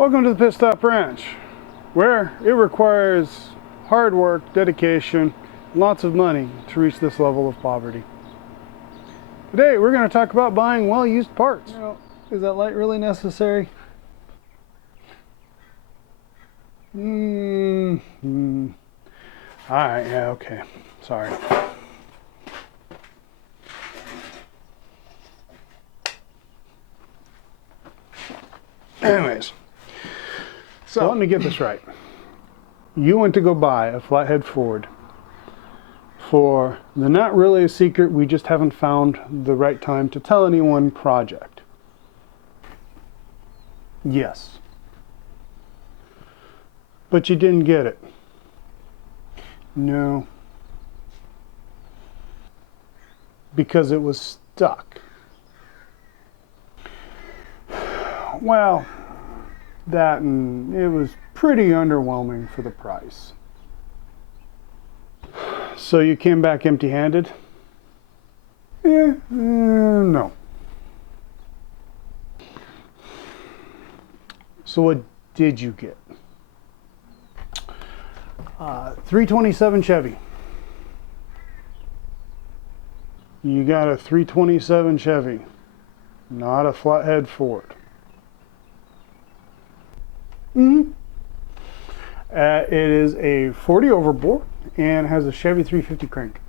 Welcome to the Pit Stop Ranch, where it requires hard work, dedication, lots of money to reach this level of poverty. Today we're going to talk about buying well-used parts. Is that light really necessary? Alright, yeah, okay. Sorry. Anyways, so let me get this right. You went to go buy a flathead Ford for the not really a secret, we just haven't found the right time to tell anyone project. Yes. But you didn't get it. No. Because it was stuck. Well, that and it was pretty underwhelming for the price. So you came back empty-handed? No. So what did you get? 327 Chevy. You got a 327 Chevy, not a flathead Ford. It is a 40 overbore and has a Chevy 350 crank.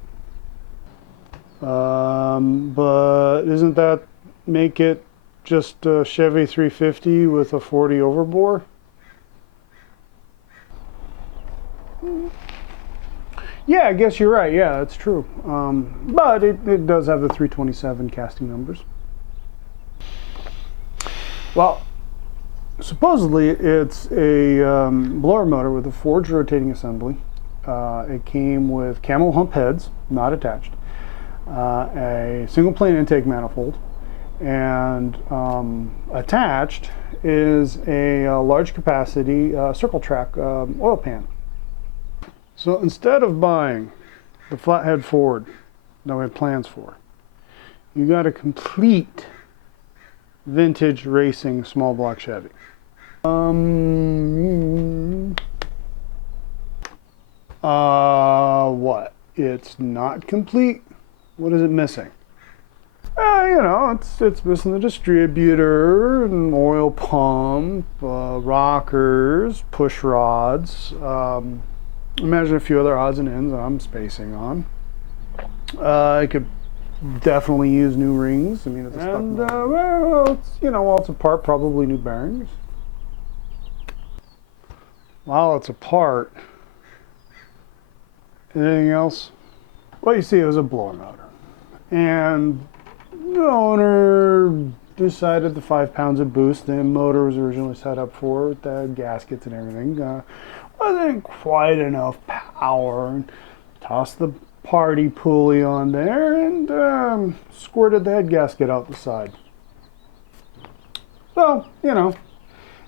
But isn't that make it just a Chevy 350 with a 40 overbore? Yeah, I guess you're right. Yeah, that's true. But it does have the 327 casting numbers. Well, supposedly it's a blower motor with a forged rotating assembly. It came with camel hump heads, not attached, a single plane intake manifold, and attached is a large capacity circle track oil pan. So instead of buying the flathead Ford that we had plans for, you got a complete vintage racing small block Chevy. What? It's not complete? What is it missing? It's missing the distributor, an oil pump, rockers, push rods, imagine a few other odds and ends that I'm spacing on. I could definitely use new rings. I mean, it's a stock model. Well, while it's apart, probably new bearings. While it's apart, anything else? Well, you see, it was a blower motor, and the owner decided the 5 pounds of boost the motor was originally set up for, with the gaskets and everything, wasn't quite enough power. Tossed the party pulley on there and squirted the head gasket out the side. So,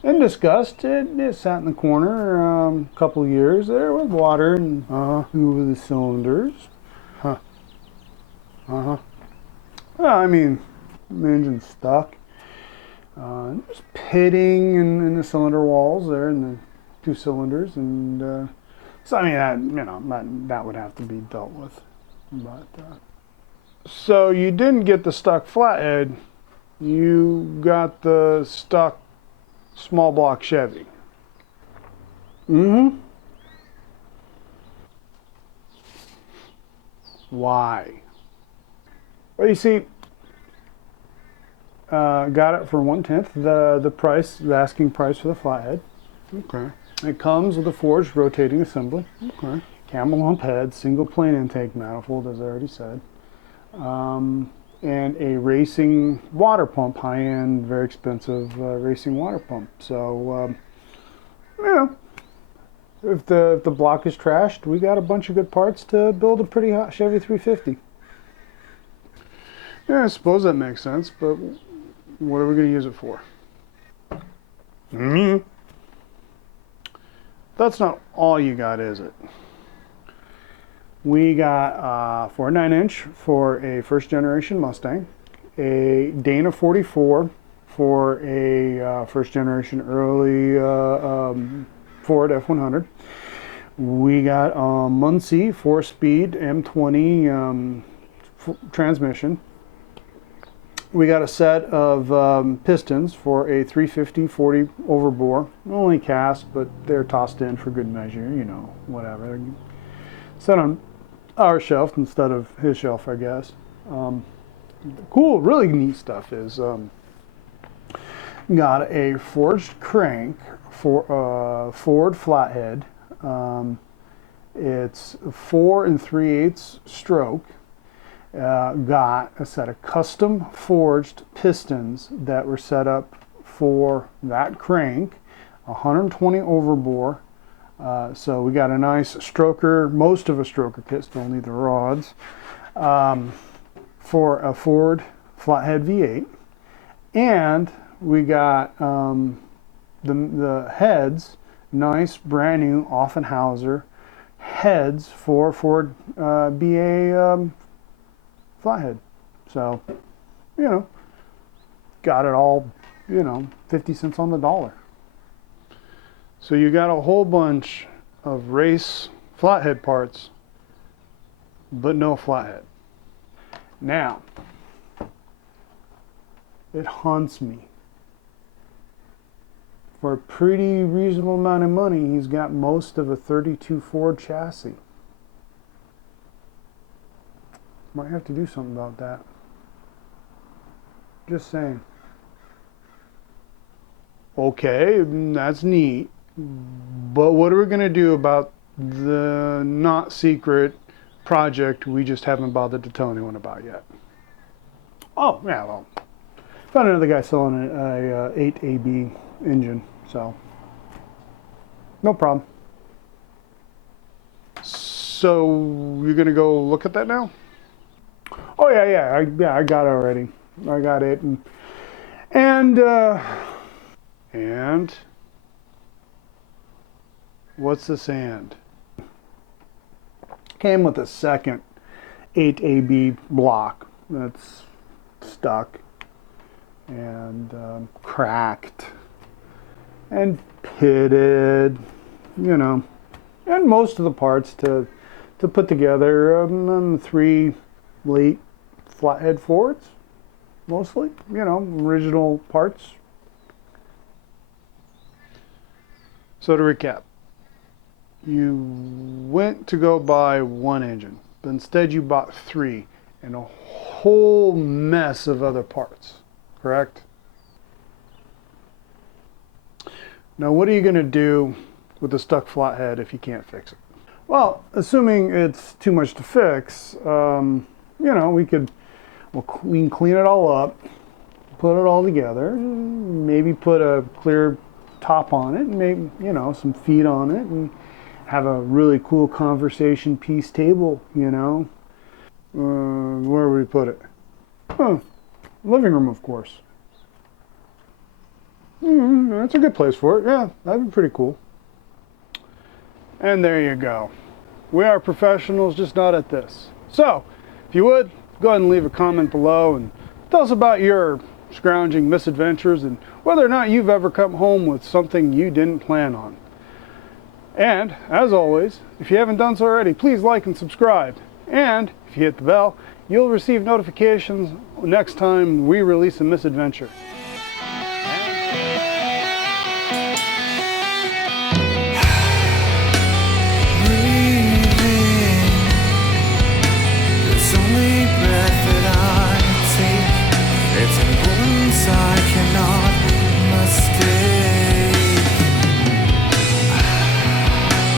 in disgust, it sat in the corner a couple of years there with water and over the cylinders. Well, I mean, the engine's stuck. There's pitting in the cylinder walls there in the 2 cylinders, and so I mean that would have to be dealt with. But so you didn't get the stuck flathead, you got the stuck small block Chevy. Why? Well, you see, got it for 1/10 the price, the asking price for the flathead. Okay. It comes with a forged rotating assembly. Okay. Camel hump head, single plane intake manifold, as I already said, and a racing water pump, high-end, very expensive racing water pump. So, if the block is trashed, we got a bunch of good parts to build a pretty hot Chevy 350. Yeah, I suppose that makes sense, but what are we going to use it for? That's not all you got, is it? We got for a 9-inch for a first generation Mustang, a Dana 44 for a first generation early Ford F100. We got a Muncie 4-speed M20 transmission. We got a set of pistons for a 350/40 overbore. Only cast, but they're tossed in for good measure, you know, whatever. Set on our shelf instead of his shelf, I guess. Cool, really neat stuff is got a forged crank for Ford flathead. It's 4 3/8 stroke. Got a set of custom forged pistons that were set up for that crank, 120 overbore. So we got a nice stroker, most of a stroker kit, still need the rods, for a Ford flathead V8. And we got the heads, nice brand new Offenhauser heads for Ford BA flathead. So, you know, got it all, 50 cents on the dollar. So you got a whole bunch of race flathead parts, but no flathead. Now, it haunts me. For a pretty reasonable amount of money, he's got most of a 32 Ford chassis. Might have to do something about that. Just saying. Okay, that's neat. But what are we going to do about the not secret project we just haven't bothered to tell anyone about yet? Oh, yeah, well, found another guy selling a 8AB engine, so no problem. So you're going to go look at that now? Oh yeah, I got it already. I got it, and what's this and? Came with a second 8AB block that's stuck and cracked and pitted, and most of the parts to put together. 3 late flathead Fords, mostly, original parts. So to recap, you went to go buy one engine, but instead you bought 3 and a whole mess of other parts, correct? Now what are you going to do with the stuck flathead if you can't fix it? Well, assuming it's too much to fix, we can clean it all up, put it all together, maybe put a clear top on it, and maybe, some feet on it, and have a really cool conversation piece table, where would we put it? Living room, of course. That's a good place for it. Yeah, that'd be pretty cool. And there you go. We are professionals, just not at this. So, if you would, go ahead and leave a comment below and tell us about your scrounging misadventures and whether or not you've ever come home with something you didn't plan on. And, as always, if you haven't done so already, please like and subscribe. And, if you hit the bell, you'll receive notifications next time we release a misadventure.